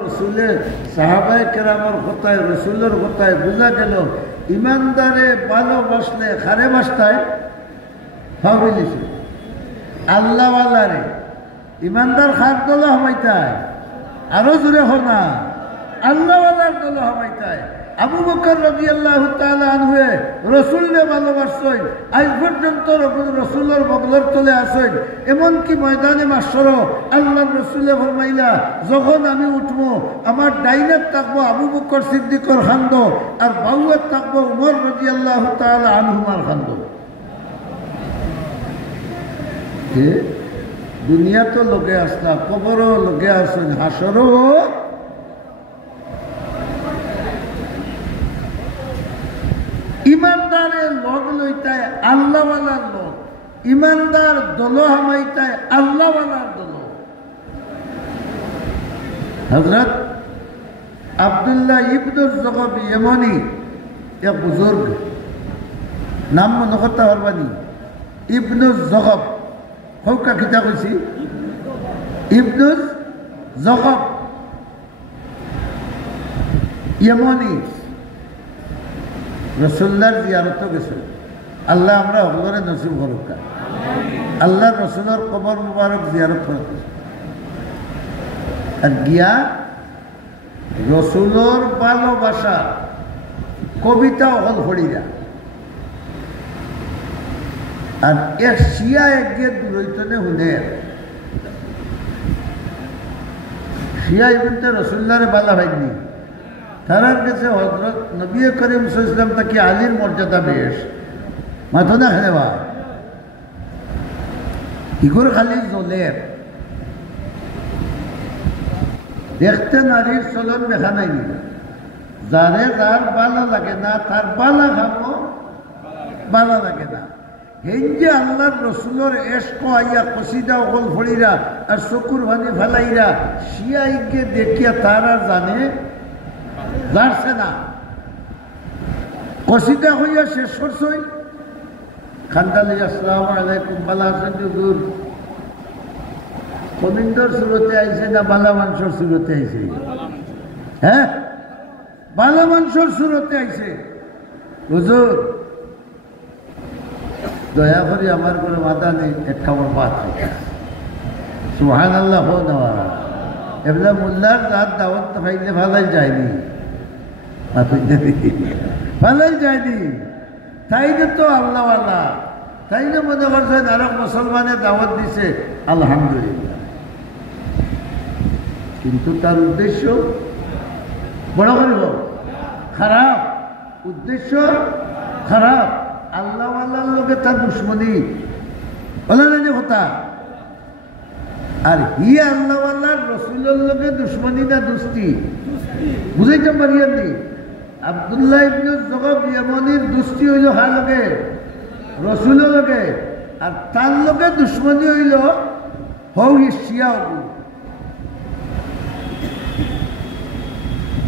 রসুলের সাহাবায়ে কেরামের কথায় রসুলের কথায় বোঝা গেল ইমানদারে ভালোবাসলে খারে বাসতায় ভাবিলিছে আল্লাহওয়ালারে ইমানদার খার দল হমাইতায় আরো জোরে হনা আল্লাহওয়ালার দল হমাইতায় আবু বকর রাদিয়াল্লাহু তাআলা আনহু রাসূলকে ভালোবাসছেন আজ পর্যন্ত রাসূলের বগলের তলে আছেন এমনকি ময়দানে মাশর আল্লাহর রাসূলে ফরমাইলা যখন আমি উঠবো আমার ডাইনে থাকবো আবু বকর সিদ্দিকর খান্দ আর বাউয়ে থাকবো ওমর রাদিয়াল্লাহু তাআলা আনহুমার খান্দ কে দুনিয়া তো লোকে আসলা কবরও লোকে আসেন হাসরও ইমানদারের লোক লইতায় আল্লাহওয়ালার লোক ইমানদার দল হামাইতায় আল্লাহওয়ালার দল হযরত আব্দুল্লাহ ইবনুল যগব ইয়ামানি এক বুজুর্গ নাম মনে করতে পারবানি ইবনুল যগব হৌকা কিতা কইছি ইবনুল যগব ইয়ামানি রসুল্লার জিয়ারত গেছে আল্লাহ আমরা হলরে নসিব করুক আল্লাহ রসুলের কবর মুবারক জিয়ারত করতে আর গিয়া রসুলের ভালোবাসা কবিতা হল ফড়িরা আর এক শিয়া এক গিয়ে দূরৈতনে হুনে শিয়া ইবনতে রসুল্লারে বালা ভাইনি তারার কাছে হযরত নবী করিম সাল্লাল্লাহু আলাইহি ওয়াসাল্লাম তাকে আলীর মর্যাদা বেশ মাথো না খেলেবা ইগোর খালি জলের দেখতে নারীর চলন দেখা নাই যারে যার বালা লাগে না তার বালা খাবো বালা লাগে না হেঞ্জে আল্লাহর রসুলের এশক আইয়া কসিদা ওগল ফড়িরা আর চকুর ভানি ফেলাইরা শিয়াইকে দেখিয়া তারা জানে জানছে না কসিদা হইয়া শেষ করছই খান্দালি আসসালামু আলাইকুম বালা আছেন হুজুর কমিন্দর সুরতে আইছে না বালা মানসর সুরতে আইছে হ্যাঁ বালা মানসর সুরতে আইছে হুজুর দয়া করে আমার করে মাথা নেই এক খাবার ভাত সুবহানাল্লাহ হো নেওয়া এবার মোল্লার রাত দাওয়াত খাইলে ভালাই যায়নি ভালাই যায়নি তাই তো আল্লাহ আল্লাহ তাই না মনে করছেন আরব মুসলমানের দাওয়াত দিছে আলহামদুলিল্লাহ কিন্তু তার উদ্দেশ্য বড় করব খারাপ উদ্দেশ্য খারাপ আল্লাহ আল্লাহর লোকে তার দুশ্মনী বলে না যে কথা আর হি আল্লাহ আল্লাহর রসুলের লোকে দুশ্মনী না দুস্তি বুঝাইতে পারিয়া নি আব্দুল্লাহ ইবনুল যগব ইয়ামানির দুস্তি হইল হার লোকে রসুলের লোকে আর তার লোকে দুশ্মনী হইল হৌ শিয়া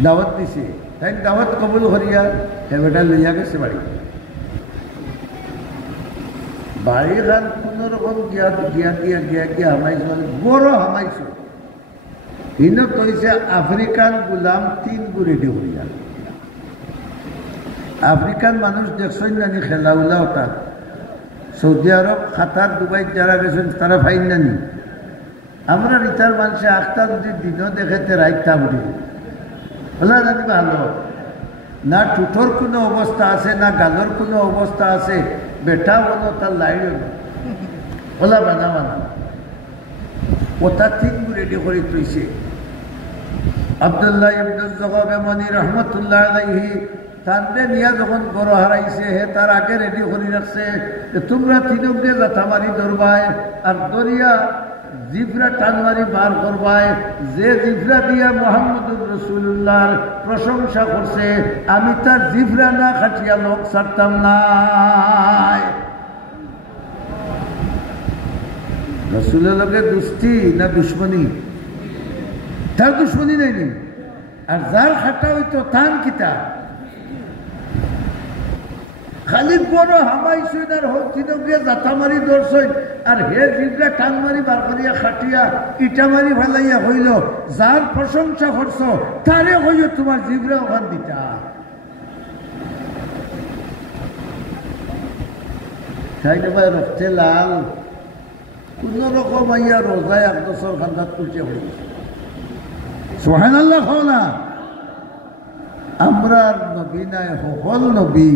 দাওয়াত দিছে তাই দাওয়াত কবুল করিয়া বেটা লইয়া গেছে বাড়ি বাড়ি খান কোন রকম গিয়া গিয়া গিয়া গিয়া গিয়া হামাইছ মানে বড় হামাইছ ইন কইছে আফ্রিকান গুলাম 3 গু রেডি হইয়া আফ্রিকান মানুষ দেখছেন নানি খেলা উলা হতা সৌদি আরব কাতার দুবাই যারা গেছেন তারা ফাইন নানি আমরা রিতার মানুষে আখতা যদি দিনও দেখেতে রাইতা উঠি বলা জানি ভালো না টুঠোর কোনো অবস্থা আছে না গালোর কোনো অবস্থা আছে বেটা বলো তার লাইন ওলা বানা বানা ওটা 3 গু রেডি করে তুইছে আব্দুল্লাহ ইবনুল যগব ইয়ামানি রাহমাতুল্লাহ আলাইহি তান্ডে নিয়া যখন বড় হারাইছে হে তার আগে রেডি করে রাখছে তোমরা তিনক দিয়ে লাথামারি ধরবায় আর দরিয়া জিফরা টানমারি বার করবায় যে জিফরা দিয়া মুহাম্মদুর রাসূলুল্লাহর প্রশংসা করছে আমি তার জিফরা না খাটিয়া লোক ছাড়তাম না রসুলের লোকের দুস্তি না দুশ্মনী তার দুশ্মনী নেই আর যার খাটা হইতো তান কিতা খালি বড় হামাইছইন আর হকিন গিয়ে জাথা মারি ধরছইন আর হে জিগা টান মারি বার করিয়া খাটিয়া ইটা মারি ফেলাইয়া হইল যার প্রশংসা করছ তারে হইল তোমার জিগরা ওখান দিতা তাই না ভাই রক্তে লাল কোন রকম আইয়া রোজায় 1 বছর খান্দাত তুলছে হয়ে গেছে সুবহানাল্লাহ হও না আমরার নবী নাই সকল নবী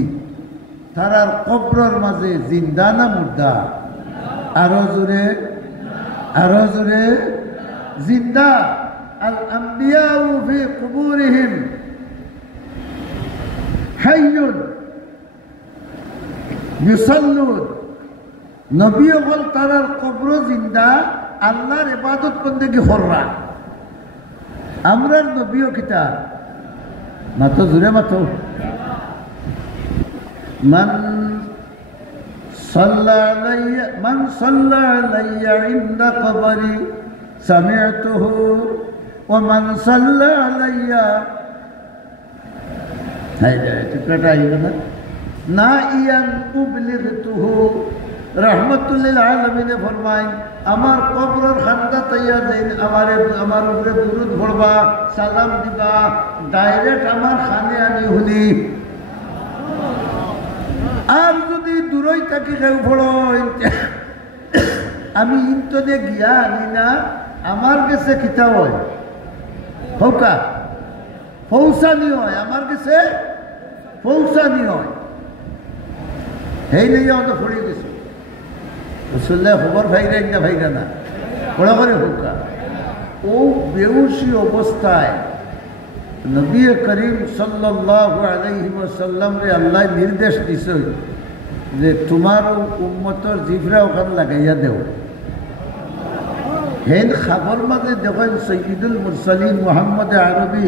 তারার কবরের মাঝে জিন্দা না মুর্দা আরো জোরে জিন্দা আল আম্বিয়াউ ফি কুবুরিহিম হাইয়ুন ইউসাল্লুন নবী হল তারার কবর জিন্দা আল্লাহর ইবাদত বন্দেগি কররা আমরার নবীও কিতা মাতো জোরে মাতো من صلى علي عند قبري سمعته ومن صلى علي هذا تكرر أيضا نائيا أبلغته رحمة للعالمين فرمائیں আমার কবরের খান্দা তৈয়া দেন আমার উপরে দুরুদ পড়বা সালাম দিবা ডাইরেক্ট আমার খানে আমি হলি আর যদি দূরই থাকি কেউ পড়ো আমি ইন্তনে গিয়া আনি না আমার কাছে কিতা হয় হৌকা পৌঁছানি হয় আমার কাছে পৌঁছানি হয় সেই নিয়ে অত পড়ে গেছে রসুল্লাহ খবর ভাইরাই না ভাইরা না পড়া করে হৌকা ও বেউসি অবস্থায় নবী করিম সাল্লাল্লাহু আলাইহি ওয়াসাল্লাম রে আল্লাহ নির্দেশ দিছে যে তোমার উম্মতর জিভরা ওখানে লাগাইয়া দেও হেন খবর মাঝে দেখেন সৈয়দুল মুরসালিন মুহাম্মদ আরবি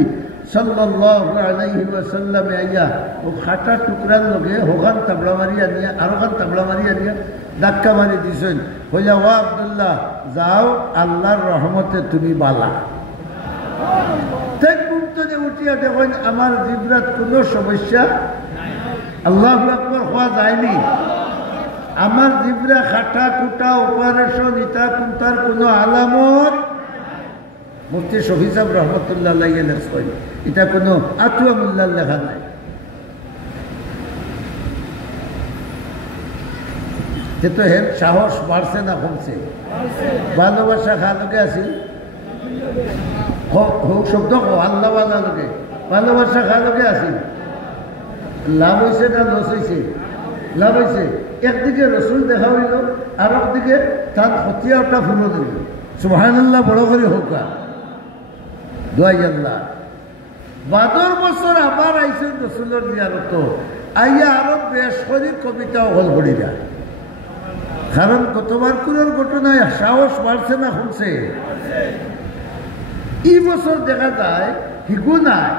সাল্লাল্লাহু আলাইহি ওয়াসাল্লাম আইয়া ও খাটা টুকরার লগে হোগান তাবলা মারিয়া নিয়ে আরো খান তাবলা মারিয়া নিয়ে ধাক্কা মারি দিছেন হইলা ও আব্দুল্লাহ যাও আল্লাহর রহমতে তুমি বালা উঠিয়া দেখেন আমার জিব্রাত কোনো সমস্যা আল্লাহু আকবার হওয়া যায়নি আমার জিব্রা খাটা কুটা অপারেশন ইটা কুটার কোনো আলামত মুফতি শফি সাহেব রহমতুল্লাহ আলাইহি লেখেন এটা কোনো আতুয়া মোল্লার লেখা নাই তো হের সাহস বাড়ছে না কমছে ভালোবাসা খালোকে আছি হোক শব্দ আল্লাহ লোকে ভালোবাসা খালোকে আছি লাভ হয়েছে না লস হয়েছে লাভ হয়েছে একদিকে রসুল দেখা হইল আর একদিকে তার হতিয়ারটা ফুলো দিল সুবহানাল্লাহ বড় করে হোক দোয়াই আল্লাহ বাদর বছর আবার আইসেন রসুলের জিয়ারত আইয়া আরো বেশ করে কবিতাও হল পড়ি যায় কারণ গতবার কুরের ঘটনায় সাহস বাড়ছে না শুনছে এই বছর দেখা যায় হিগু নাই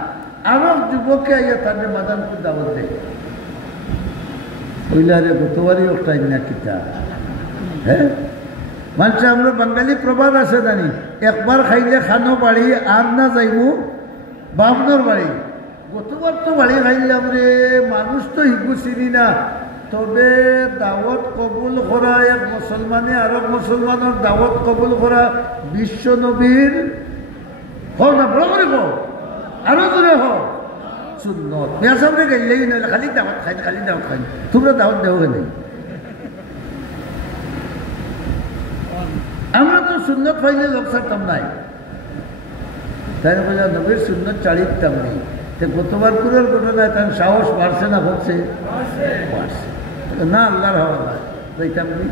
আরো যুবকে আইয়া তাদের মাদানপুর দাওয়াত দেয় ওইলারে গতবারই ওটাই না কিতা হ্যাঁ মানুষ আমরা বাঙালি প্রবাদ আছে জানি একবার খাইলে খানো বাড়ি আর না যাইমু বামনোর বাড়ি গতবার তো বাড়ি খাইলাম রে মানুষ তো হিগু চিনি না তবে দাওয়াত কবুল করা এক মুসলমানে আরো মুসলমানের দাওয়াত কবুল করা বিশ্ব নবীর হো না বড় করে হো আরো দূরে হো সুন্নত মেয়া সামনে গেলেই নইলে খালি দাওয়াত খাই তোমরা দাওয়াত দেও নেই আমরা তো সুন্নত পাইলে লোক ছাড়তাম নাই তাই না নবীর সুন্নত চালিতাম নেই গতবার কুরের ঘটনায় তার সাহস বাড়ছে না হচ্ছে বাড়ছে না আল্লাহর হওয়া যাইতাম নি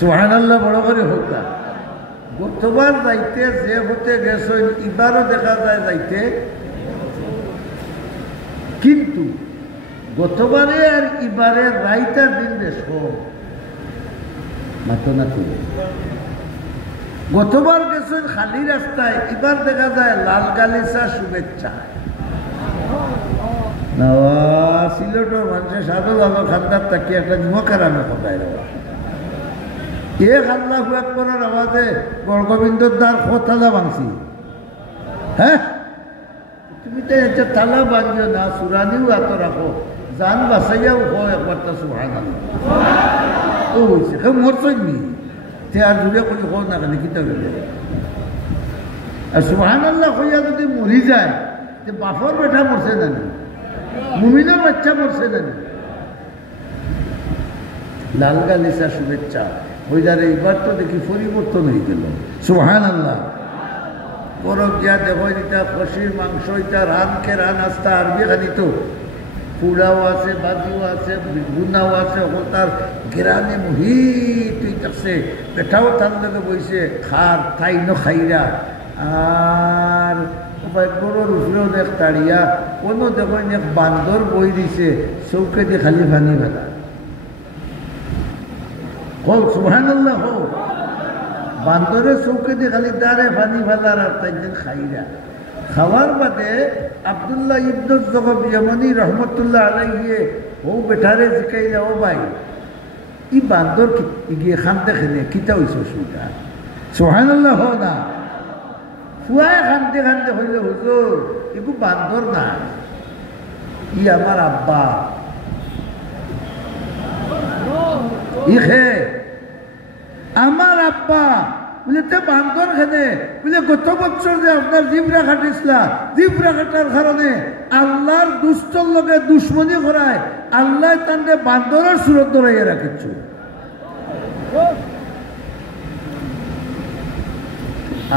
সুবহানাল্লাহ বড় করে হোক না গতবার যাইতে যে হতে গেছে এবারও দেখা যায় যাইতে কিন্তু গতবারে আর এবারে রাইতার দিন বেশ কম মাতো না তুলে গতবার গেছেন খালি রাস্তায় এবার দেখা যায় লাল গালিচা শুভেচ্ছা সিলেটের মানুষের সাধু ভালো খান্দার তাকিয়ে একটা জুমকার আমি কোথায় দেওয়া এক আল্লাহু আকবারের আওয়াজে গড়গোবিন্দর দ্বার তালা ভাঙছি হ্যাঁ তুমি তো এটা তালা ভাঙিও না সুরানিও এত রাখো জান বাঁচাইয়াও হয় একবার তা সুবহানাল্লাহ ও হয়েছে কেউ মরছই নি তে আর জুড়ে কই হোক না কেন কিতা গেলে আর সুবহানাল্লাহ হইয়া যদি মরি যায় যে বাপর বেটা মরছে না মুমিনের বাচ্চা মরছে না লাল গালিসা শুভেচ্ছা ওই যারে এইবার তো দেখি পরিবর্তন হয়ে গেল সুবহানাল্লাহ বরফ যা দেখো এটা খসির মাংস এটা রানকে রান আস্তা আরবি খানি তো পুলাও আছে বাজিও আছে গুনাও আছে তার গেরানে মুহিত হইতেছে পেটাও তার লগে বইছে খার তাই ন খাইরা আর গরুর উপরেও দেখ তাড়িয়া কোনো দেখো এক বান্দর বই দিছে চৌকে দিয়ে খালি পানি ফেলা হোক সুবহানাল্লাহ হোক বান্দরের চৌকে দিয়ে খালি দাঁড়ে পানি ফেলার আর তাই দিন খাইরা খাওয়ার বাদে আব্দুল্লাহ ইবনুল জগব ইয়ামানি রহমতুল্লাহ আলাইহি ও বেটারে জিকাইলা ও ভাই ই বান্দর গিয়ে খানতে খেলে কিতা হইছে সুইটা সুবহানাল্লাহ হো না ফুয়ায় খানতে খানতে হইলে হুজুর এগু বান্দর না ই আমার আব্বা ইহে আমার আব্বা বলে তে বান্দর খেলে বলে গত বছর যে আপনার জিবরা কাটিসলা জিবরা কাটার কারণে আল্লাহর দুষ্টর লগে দুশ্মনী করায় আল্লাহ তান্ডে বান্দরের সুরত ধরাইয়া রাখিচ্ছ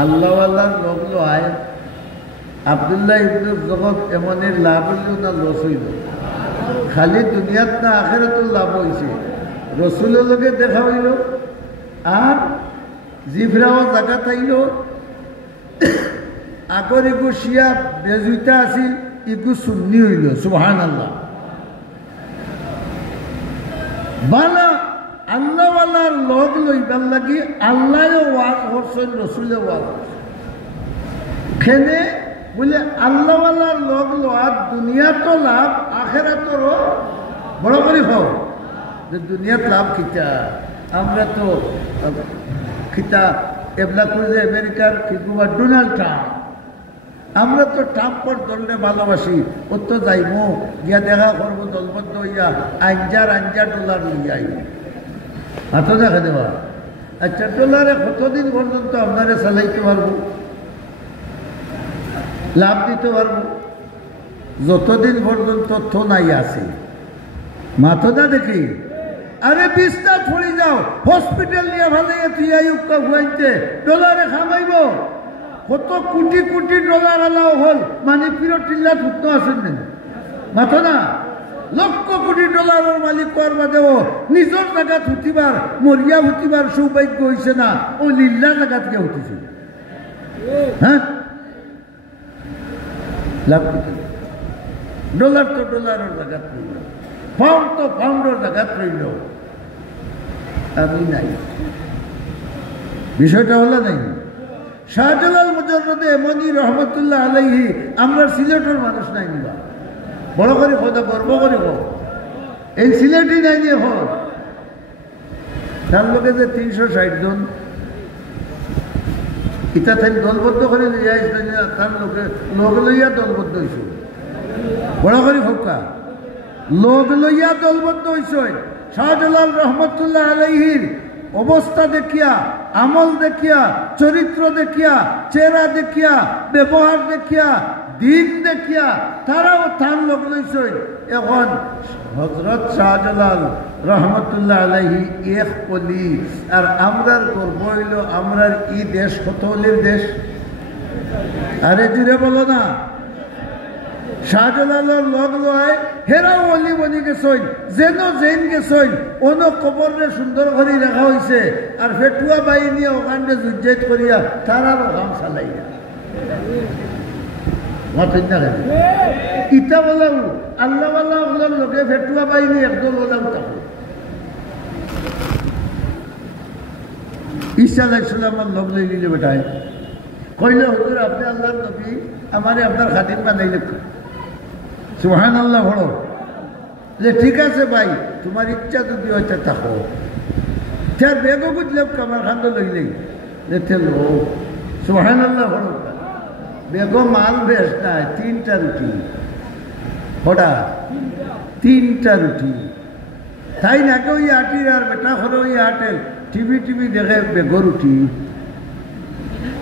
আল্লাহ আল্লাহর লোক আয় আব্দুল্লাহ ইবনুল জগত এমনের লাভ হইল না লস হইল খালি দুনিয়াত না আখেরাত লাভ হয়েছে রসুলের লগে দেখা হইল আর জিভরাও জায়গা থাইল আগর ইগু শিয়া বেজুইতা আছিল ইগু সুন্নি হইল সুবহানাল্লাহ বালা আল্লাহওয়ালার লগ লইবার লাগি আল্লাহও ওয়াজ করছেন রসুলে ওয়াজ খেনে বলে আল্লাহওয়ালার লগ লোয়ার দুনিয়াতো লাভ আখেরাতরও বড় করে হও যে দুনিয়াত লাভ কিতা আমরা তো খিতা এবলা করে যে আমেরিকার কিংবা ডোনাল্ড ট্রাম্প আমরা তো ট্রাম্পর দণ্ডে ভালোবাসি ও তো যাইব গিয়া দেখা করবো দলবদ্ধ হইয়া $1,000 লইয়া আইব হাত দেখা দেওয়া আচ্ছা ডলারে কতদিন পর্যন্ত আপনারা চালাইতে পারবো লাভ দিতে পারবো যতদিন পর্যন্ত তো নাই আছে মাথা দেখি আরে বিস্তার পড়ে যাও হসপিটাল নিয়ে ভালো তুই আয়ুক্কা ঘুরাইতে ডলারে খামাইব কত কোটি কোটি ডলার আলাও হল মানে ফিরত টিল্লা ধুতো আসেন না মাথা না লক্ষ কোটি ডলারের মালিক হওয়ার বাদেও নিজের জায়গা হুতিবার মরিয়া হুতিবার সৌভাগ্য হয়েছে না ও লিল্লা জায়গা থেকে হুতিছে হ্যাঁ লাভ ডলার তো ডলারের জায়গা রইল ফাউন্ড তো ফাউন্ডের জায়গা রইল আমি নাই বিষয়টা হলো নাই শাহজালাল মুজাররদে এমনি রহমতুল্লাহ আলাইহি আমরা সিলেটের মানুষ নাই নিবা বড় করে কথা গর্ব করে হোক এই সিলেটই নাই নিয়ে হোক তার লোকে যে 360 জন ইটা তাই দলবদ্ধ করে তার লোকে লোক লইয়া দলবদ্ধ হয়েছে বড় করে হোকা লোক লইয়া দলবদ্ধ হয়েছে শাহজালাল রহমতুল্লাহ আলাইহির অবস্থা দেখিয়া আমল দেখিয়া চরিত্র দেখিয়া চেহারা দেখিয়া ব্যবহার দেখিয়া দিন দেখিয়া তারাও তার লোক লইছে এখন হযরত শাহজালাল রহমতুল্লাহ আলাইহি এক কলি আর আমরার গর্ব হইল আমরার ই দেশ কত হলির দেশ আরে জুড়ে বলো না শাহজালালের লগ লয় হেরাও অলি বনি গেছই যেন জেন গেছই অন কবরে সুন্দর করে রাখা হয়েছে আর ফেটুয়া বাহিনী ওখানে যুদ্ধ করিয়া তারারও কাম চালাইয়া ইটা বলাও আল্লাহওয়ালা ওগুলোর লোকে ফেটুয়া বাহিনী একদল ওলাও থাকো ঈসা আলাইহিস সালামের লগ লই নিলে বেটায় কইলে হুজুর আপনি আল্লাহর নবী আমারে আপনার খাতির বানাইলে সুবহানাল্লাহ বলো যে ঠিক আছে ভাই তোমার ইচ্ছা যদি হইতে থাকো তার বেগও বুঝলে কামার খান্দ লইলেই যেতে লো সুবহানাল্লাহ বলো বেগো মাল বেশ নাই 3টা রুটি হঠাৎ 3টা রুটি তাই নাকি ওই আটির আর বেটা হলো ওই আটের টিভি দেখে বেগো রুটি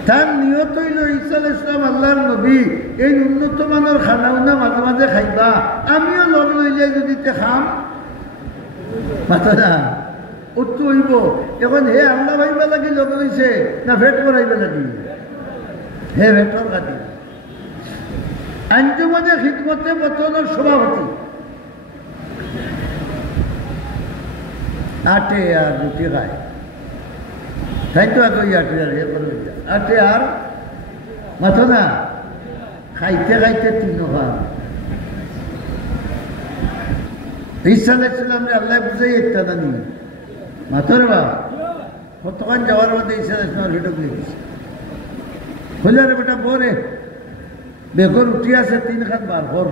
তার নিয়ত হইল ঈসা আলাইহিস সালাম আল্লাহর নবী এই উন্নত মানের খানা উনা মাঝে মাঝে খাইবা আমিও লগ লইলে যদি খাম মাথা না উত্তর হইব এখন হে আল্লাহ ভাইবা লাগি লগ লইছে না ভেট করাইবা লাগি হে ভেটর কাটি আঞ্জুমানে খিদমতে বতনের সভাপতি আটে আর রুটি খায় তাই তো আগে আটে আর আটে আর মাথো না খাইতে খাইতে 3 খান ঈসা আলাইহিস সালাম আল্লাহ বুঝাই একটা জানি মাথোর বা কতক্ষণ যাওয়ার মধ্যে ঈসা আলাইহিস সালাম হিটক লিখেছে হইলে রে বেটা বরে বেগর রুটি আছে 3 খান বার কর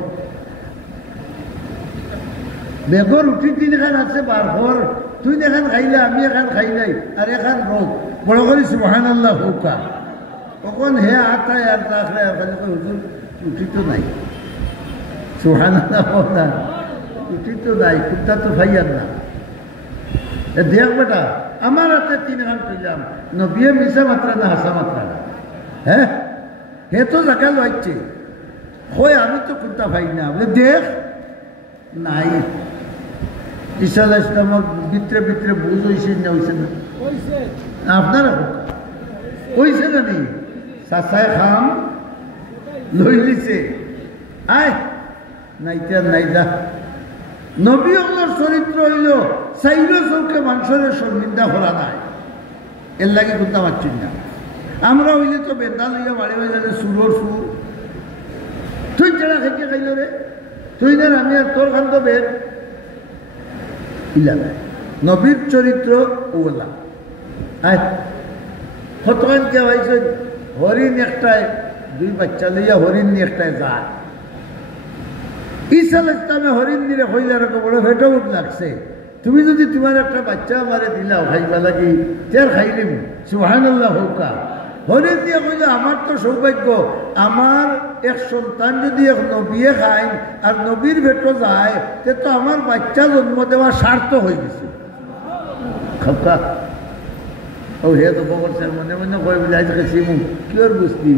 বেগর রুটি 3 খান আছে বার কর তুই এখান খাইলে আমি এখান খাই নাই আর এখান রোগ বড় করি সুবহানাল্লাহ হুকা কখন হে আটায় আর রাখলে হুজুর রুটি তো নাই সুবহানাল্লাহ না রুটি তো নাই কুত্তা তো খাইয়ার না দেখ বেটা আমার হাতে 3 খান পেলাম নবিয়ে মিশা মাত্রা না হাসা মাত্রা না হ্যাঁ হে তো জায়গা লইছে হয় আমি তো কুত্তা খাই না বলে দেখ নাই ঈসা আলাইহিস সালামের ভিতরে বুঝ হয়েছে না হয়েছে না আপনারা হয়েছে না নি চাচাই খাম লই লিছে আয় নাইতে নাই যা নবী হলোর চরিত্র হইল চাইল চৌকে মানুষের শর্মিন্দা করা নাই এর লাগে কুত্তা মারছি না আমরা হইলে তো বেদা লইয়া বাড়ি বাজারে সুরর সুর তুই যারা খেতে খাইল রে তুই না আমি আর তোর খান তো বেদ ইলা নাই নবীর চরিত্র ওলা আয় কতক্ষণ কে হয়েছে হরিণ একটায় 2 বাচ্চা লইয়া হরিণ নিয়ে একটায় যায় ঈসা আলাইহিস সালামে হরিণ নিয়ে হইলে এরকম বড় ভেটো উঠ লাগছে তুমি যদি তোমার একটা বাচ্চা আমারে দিলাও খাইবা লাগি তের খাইলিম সুবহানাল্লাহ হুকা হরিণ দিয়ে কইলে আমার তো সৌভাগ্য আমার এক সন্তান যদি এক নবীয়ে খায় আর নবীর ভেটো যায় তে তো আমার বাচ্চা জন্ম দেওয়া সার্থ হয়ে গেছে খপকা ও হে তো বলছে মনে মনে কই বলে আজকে সিমু কিওর বুঝতি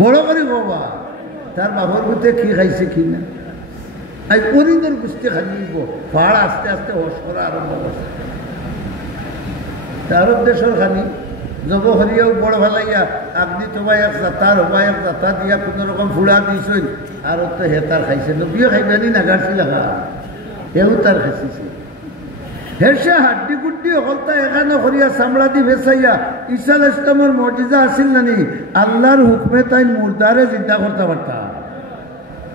বড় করে বাবা তার বাবার বুঝতে কি খাইছে কি না আজ হরিণের বুঝতে খাইব পাহাড় আস্তে আস্তে হস করা আরম্ভ করছে আরব দেশের খানি জব হরিয়াও বড় ভালাইয়া আপনি তোমার এক জাতার হবা এক জাতা দিয়া কোনো রকম ফুড়া দিয়েছেন আর তো হেতার খাইছে নবীও খাইবেনি না গাছি লাগা হেও তার খাইছে হেসে হাড্ডি গুড্ডি হলতা এখানে করিয়া চামড়া দি ভেসাইয়া ঈসা আলাইহিস সালামের মুজিজা আছিল নানি আল্লাহর হুকমে তাই মুর্দারে জিন্দা করতে পারতা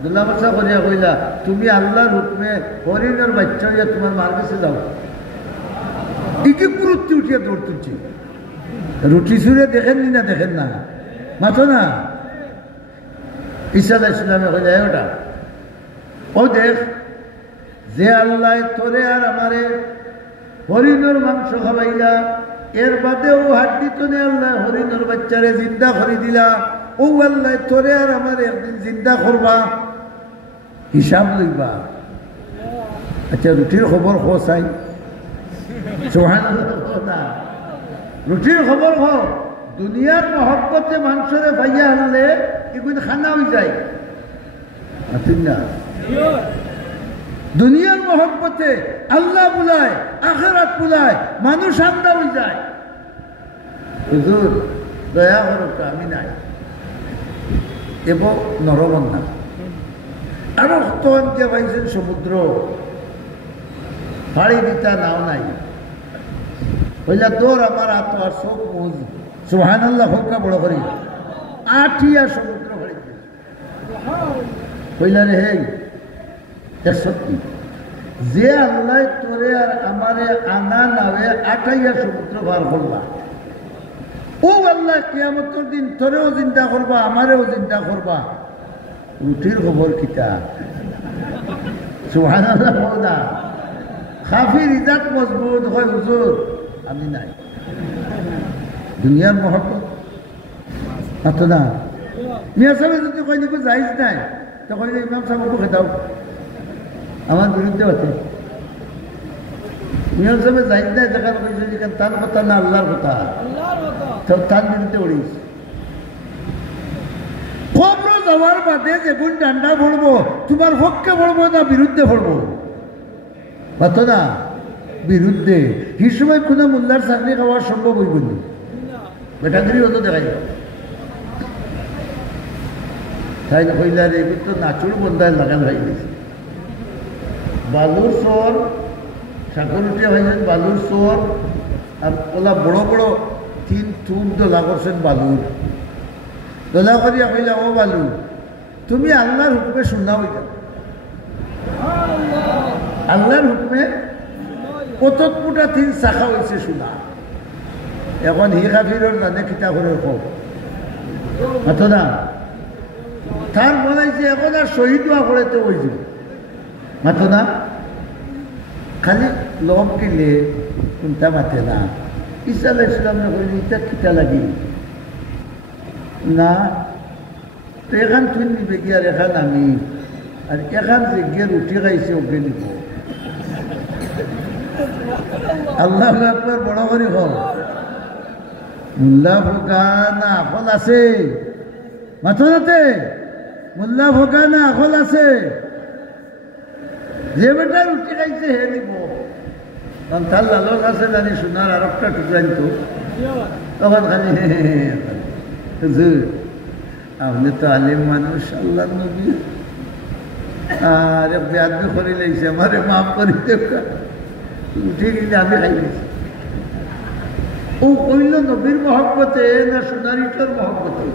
দুল্লা বাচ্চা করিয়া কইলা তুমি আল্লাহর হুকমে হরিণের বাচ্চা হইয়া তোমার মার কাছে যাও ইকি কুরুত্তি উঠিয়া দৌড় তুলছি রুটি ছুঁড়ে দেখেননি না দেখেন না মাথো না ঈসা আলাইহিস সালামে কইলা ওটা ও দেখ যে আল্লাহ তোরে আর আমারে হরিণের মাংস খাবাইলা এর বাদেও হাড্ডি তো নে আল্লাহ হরিণের বাচ্চারে জিন্দা করে দিলা ও আল্লাহ তোরে আর আমার একদিন জিন্দা করবা হিসাব লইবা আচ্ছা রুটির খবর খোঁচাই সুবহানাল্লাহ রুটির খবর খ দুনিয়ার মহব্বতে মানুষের ভাইয়া আনলে এগুলো খানা হয়ে যায় না দুনিয়ার মহব্বতে আল্লাহ বুলায় আখিরাত বুলায় মানুষ আন্দা হয়ে যায় হুজুর দয়া করো আমি নাই এবং নরমন্না আরো হতকে পাইছেন সমুদ্র ফাড়ি দিতা নাও নাই হইলা তোর আমার আত আর চোখ মুজ সুবহানাল্লাহ হোকা বড় করি আঠিয়া সমুদ্র ফাড়ি হইলা রে হে সত্যি যে আল্লাহ তোরে আর আমারে আনা নামে আটাইয়া সমুদ্র পার করবা ও আল্লাহ কিয়ামতের দিন তোরেও চিন্তা করবা আমারেও চিন্তা করবা রুটির খবর কিতা সুবহানাল্লাহ বলদা খাফির ইজাত মজবুত হয় হুজুর আমি নাই দুনিয়ার মহব্বত এত না মিয়া সাহেব যদি কই নিকো যাইজ নাই তো কইলে ইমাম সাহেবকে খেদাও আমার বিরুদ্ধে আছে মিয়ার সাহেব জানি না দেখার কইছে যে তার কথা না আল্লাহর কথা সব তার বিরুদ্ধে উড়িস খবর যাওয়ার বাদে যেগুন ডান্ডা পড়বো তোমার পক্ষে পড়বো না বিরুদ্ধে পড়বো পাতো না বিরুদ্ধে এই সময় কোনো মোল্লার চাকরি খাওয়া সম্ভব হইব না বেটাগিরি হতো দেখা যাবে তাই না কইলার এগুলো তো নাচুর বন্ধায় লাগান হয়ে গেছে বালুর চর ঠাকুর উঠে হয়েছেন বালুর চর আর ওলা বড় বড় 3 থুপ দোলা করছেন বালুর দোলা করিয়া কইলা ও বালু তুমি আল্লাহর হুকুমে শুনা হইতা আল্লাহর হুকুমে কত পুটা 3 শাখা হয়েছে শুনা এখন হি কাফিরর জানে কিতা করে হোক মাতো না তার বলাইছে এখন আর শহীদ হওয়া করে তো ওই যাব মাতো না খালি লোক কিনলে কোনটা মাতে না ঈসা আলাইহিস সালাম কইলে এটা কিতা লাগি না তো এখান তুই নিবে কি আর এখান আমি আর এখান যে গিয়ে উঠে গাইছে ওকে নিব আল্লাহ আকবার বড় করে হোক মোল্লা ফোকা না আফল আছে মাথা মোল্লা ফোকা না আফল আছে যে বেটা রুটি খাইছে হে নিব কারণ তার লালচ আছে জানি সোনার আর একটা টুকরা নিত তখন খালি আপনি তো আলিম মানুষ আল্লাহ নবী আরে বেয়াদবি করে লাইছে আমারে মাফ করে উঠে গেলে আমি খাই গেছি ও কইল নবীর মহব্বতে না সোনারিটার মহব্বতে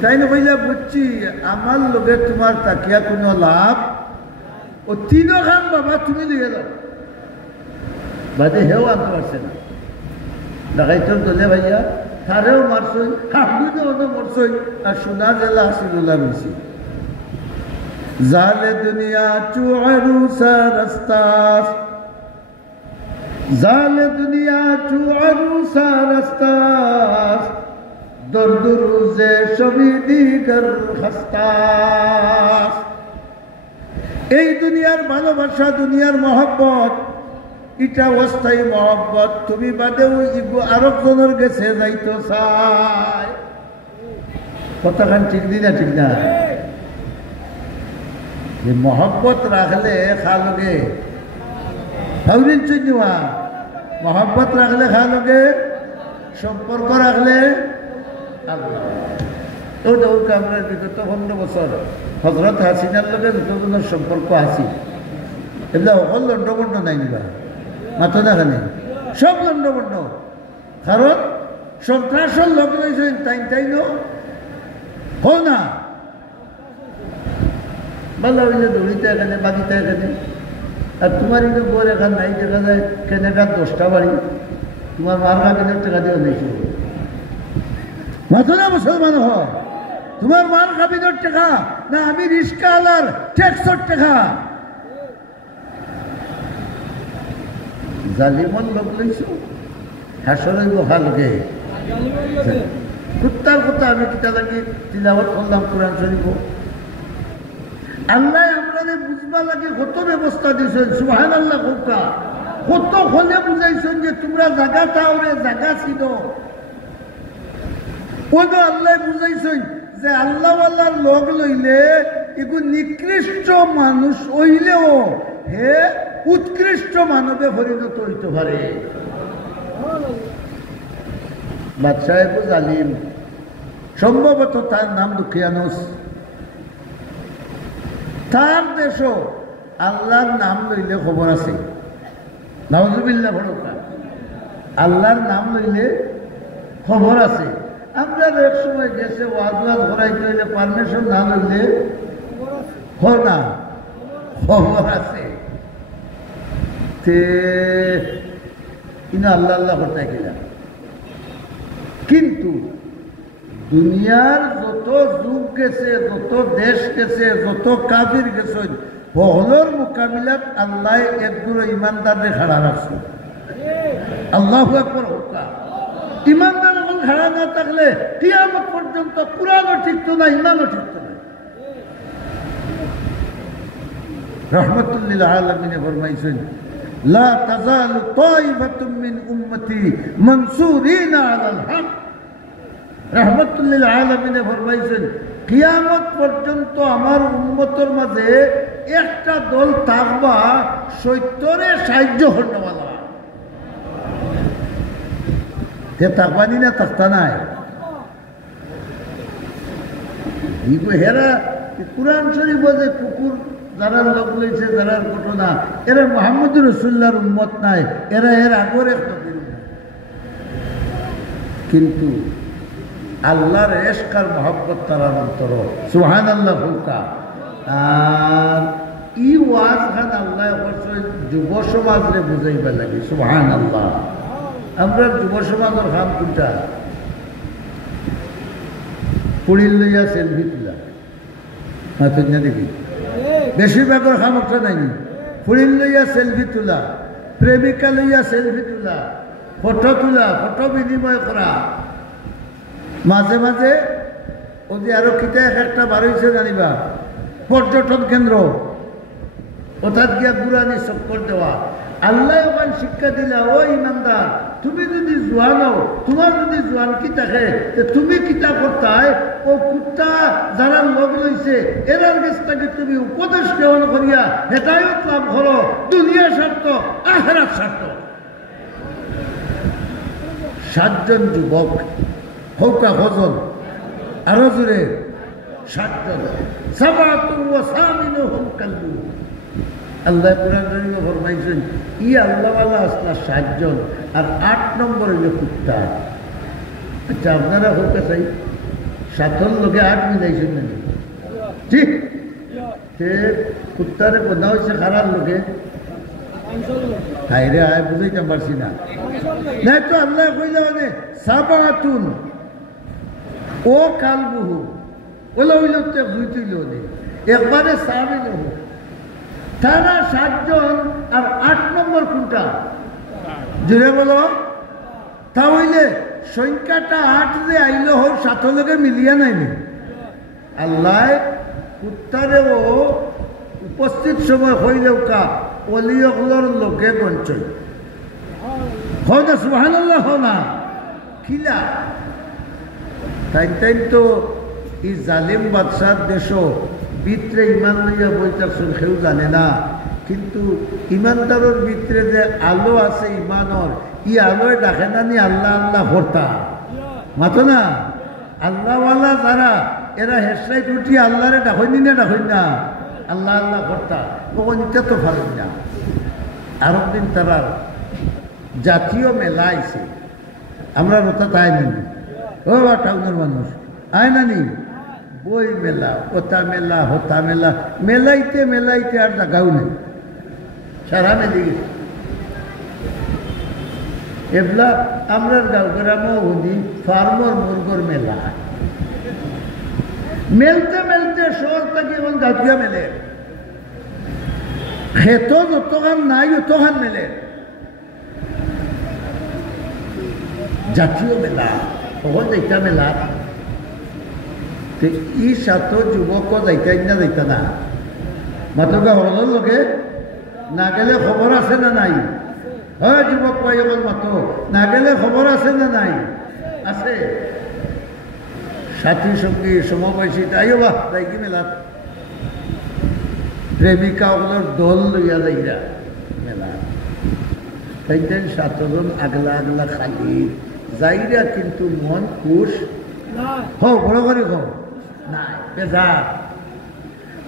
তাই না কইলা বুঝছি আমার লোকে তোমার তাকিয়া কোনো লাভ ও 3 খান বাবা তুমি লিয়ে যাও বাদে হেও আনতে পারছে না ডাকাইতর দলে ভাইয়া তারেও মারছই হাবুদেও মরছই আর সোনা জেলা আসিলুল্লাহ বেশি জালে দুনিয়া চুয়ারু সারস্তাস জালে দুনিয়া চুয়ারু সারস্তাস দর্দ রোজে সবই দিগর খাস্তাস এই দুনিয়ার ভালোবাসা দুনিয়ার মহব্বত এটা অস্থায়ী মহব্বত তুমি বাদেও আরেকজনের গেছে যাইতো চাই কথাখান ঠিক দিনা ঠিক না যে মহব্বত রাখলে খালোগে হাউরিন চিনুয়া মহব্বত রাখলে খালোগে সম্পর্ক রাখলে আমরা বিগত 15 বছর হজরত হাসিনার লগে দুজনের সম্পর্ক আছি এগুলো অকল দণ্ডবণ্ড নাই নিবা মাথা দেখানে সব দণ্ডবণ্ড কারণ সন্ত্রাসের লোক রয়েছেন তাই হো না ভালো হইলে দৌড়িতে এখানে বাগিতে এখানে আর তোমার কিন্তু বর এখান নাই দেখা যায় কেনেকার 10টা বাড়ি তোমার মার কাবিনের টাকা দিয়ে নেই মাথা না মুসলমান হয় তোমার মার কাবিনের টাকা না আমি রিস্কা আলার ট্যাক্সর টাকা জালিমন লোক লইছ হাসরই বহালকে কুত্তার কথা আমি কিতা লাগি তিলাওয়াত করলাম কোরআন শরীফ আল্লাহ আমরা বুঝবা লাগে কত ব্যবস্থা দিয়েছেন সুবহানাল্লাহ কোথা কত হলে বুঝাইছেন যে তোমরা জায়গা তাওরে জায়গা ছিল ওই আল্লাহ বুঝাইছেন যে আল্লাহওয়ালার লোক লইলে এগুলো নিকৃষ্ট মানুষ হইলেও হে উৎকৃষ্ট মানবে পরিণত হইতে পারে বাদশাহ জালিম সম্ভবত তার নাম দুখিয়ানুস তার দেশও আল্লাহর নাম লইলে খবর আছে নাউজুবিল্লাহ ভরকা আল্লাহর নাম লইলে খবর আছে আমরা এক সময় গেছে ওয়াজ করাইতে হইলে পারমিশন না লইলে না খবর আছে আল্লাহ আল্লাহ করতে গেলাম কিন্তু দুনিয়ার যত যুগ গেছে যত দেশ গেছে যত কাফির গেছে হলর মোকাবিলাত আল্লাহ একগুলো ইমানদারদের খাড়া রাখছে আল্লাহু আকবার হোকা ইমানদার যখন খাড়া না থাকলে কিয়ামত পর্যন্ত কুরআনও ঠিকতো না ইমানও ঠিকতো না রহমাতুল লিল আলামিনে ফরমাইছেন লা তাযালু তাইফাতুম মিন উম্মতি মানসুরিনা আলাল হক। রহমাতুল লিল আলামিনে ফরমাইছেন কিয়ামত পর্যন্ত আমার উম্মতের মাঝে একটা দল থাকবা সত্যরে সাহায্য করনেওয়ালা। তে থাকবানি না থাকতা নাই হেরা কুরআন শরীফ যে কুকুর যারা লোক লইছে যারা ঘটনা এরা মুহাম্মদুর রাসূলুল্লাহর উম্মত নাই, এরা এর আগর একটা কিন্তু আল্লাহর ইশক আর মহব্বত তার অন্তর সুবহানাল্লাহ হুকা। আর ই ওয়াজ খান আল্লাহ যুব সমাজরে বুঝাইবা লাগে সুবহানাল্লাহ। আমরা যুব সমাজের খাম কোনটা পুড়িল লইয়া সেলফি তোলা না দেখি বেশিরভাগের খামকটা নাই। ফুড়িল লইয়া সেলফি তোলা, প্রেমিকা লইয়া সেলফি তোলা, ফটো বিনিময় করা, মাঝে মাঝে ওদের আরো কিটা একটা বার হয়েছে জানিবা পর্যটন কেন্দ্র ওটাত গিয়া গুরানি চক্কর দেওয়া। আল্লাহ ওখান শিক্ষা দিলা ও ইমানদার তুমি যদি জোয়ান হও, তোমার যদি জোয়ান কি থাকে তুমি কিতা করতাই ও কুত্তা যারা লোক লইছে এরার কাছ থেকে তুমি উপদেশ গ্রহণ করিয়া হেদায়ত লাভ করো, দুনিয়া স্বার্থ আখিরাত স্বার্থ। 7 জন যুবক হৌকা হজন আরো জোরে 7 জন সাবাতুন ওয়া সামিনুহুম কালবু। আল্লাহ কোরআন শরীফে ফরমাইছেন ই আল্লাহওয়ালা আসলা 7 জন আর 8 নম্বর হইল কুত্তা। আচ্ছা আপনারা হতে চাই 7 লোকে 8 মিলাইছেন নাকি? ঠিক সে কুত্তারে বন্ধা হয়েছে খারাপ লোকে হাইরে আয় বুঝাইতে পারছি না। নাই তো আল্লাহ কইলে মানে সাবাতুন ও কালবুহু ওলা হইল তো বুঝতেইল একবারে সামিনুহু তারা 7 জন আর 8 নম্বর কোনটা জুড়ে বলো? তা হইলে সংখ্যাটা 8 যে আইল হোক 7 লোকে মিলিয়া নাইনি। আল্লাহ কুত্তারেও উপস্থিত সময় হইলেও কা অলিয়গুলোর লোকে গঞ্চই হয় না সুবহানাল্লাহ না খিলা তাই তো এই জালিম বাদশার দেশও ভিতরে ইমান লইয়া বইতাছেন কেউ জানে না, কিন্তু ইমানদারের ভিতরে যে আলো আছে ইমানর ই আলোয় ডাকে না নি আল্লাহ আল্লাহ হরতা মাতো না আল্লাহওয়ালা যারা এরা হেসাইট উঠি আল্লাহরে ডাকইনি না ডাকই না আল্লাহ আল্লাহ হরতা তখন এটা তো পারেন না। আরব দিন তারার জাতীয় মেলা আইছে আমরা ওটা তাই নানি ও টাউনের মানুষ আয় নানি বই মেলা ওটা মেলা হতা মেলা মেলাইতে মেলাইতে আর জায়গাও নেই সারা মেলে গেছে। এগুলা আমরা গাঁও গ্রামও হুদি ফার্মর মুরগর মেলা মেলতে মেলতে শহর থেকে এখন গাঁথিয়া মেলে খেত যতখান নাই অতখান মেলে জাতীয় মেলা তখন যাইতা মেলা ই 7 যুবক যাইতাই না যাইতা না মাতকা হল লোকে না গেলে খবর আছে না নাই? হয় যুবক পাই অকল মাতো না গেলে খবর আছে না নাই? আছে। সাথী সঙ্গী সমবয়সী তাইও বা তাই কি মেলা প্রেমিকা ওগুলোর দল লইয়া যাইরা মেলা তাই 7 জন আগলা আগলা খালি যাইরা কিন্তু মন খুশ হও বড় করে হও নাই বেজার।